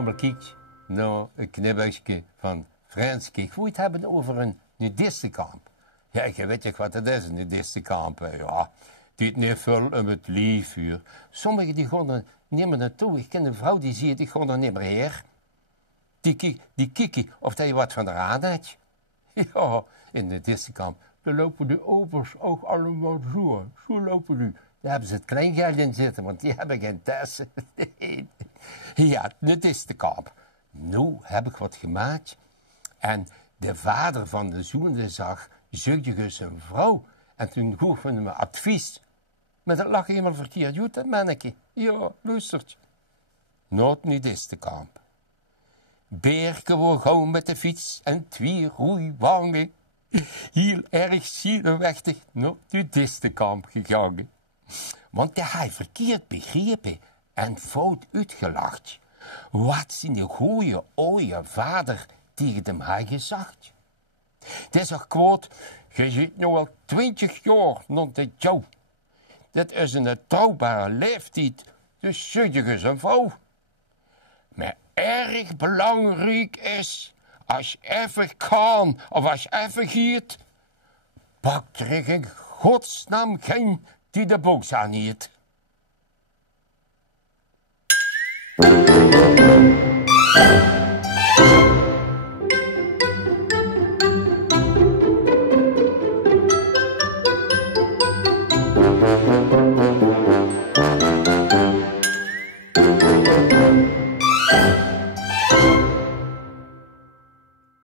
allemaal kijkt naar een knibbeltje van Franske goed hebben over een nudistenkamp. Ja, je weet toch wat het is, een nudistenkamp. Ja, die niet veel om het liefvuur. Sommigen die gaan er niet meer naartoe. Ik ken een vrouw die zie je, die gaan er niet meer her. Die kijken of je wat van haar aan hebt. Ja, in de nudistenkamp. Dan lopen de opers ook allemaal zo. Zo lopen die. Daar hebben ze het kleingeld in zitten, want die hebben geen tas. Ja, nudistenkamp. Nu heb ik wat gemaakt. En de vader van de zoende zag zoekje zijn vrouw. En toen vroeg hij me advies. Maar dat lag helemaal verkeerd. Goed, dat manneke. Ja, luistert. Nooit nudistenkamp. Beerke wordt gauw met de fiets en 2 roeiwagen. Heel erg zielenwechtig naar nudistenkamp gegaan. Want hij verkeerd begrepen en fout uitgelacht. Wat zijn goeie oude vader tegen hem had gezegd. Die zegt quote, je zit nu al 20 jaar naar de jou. Dat is een trouwbare leeftijd, dus zit je eens een vrouw. Maar erg belangrijk is, als je even kan of als je even giet, pak er in godsnaam geen die de boos aan hield.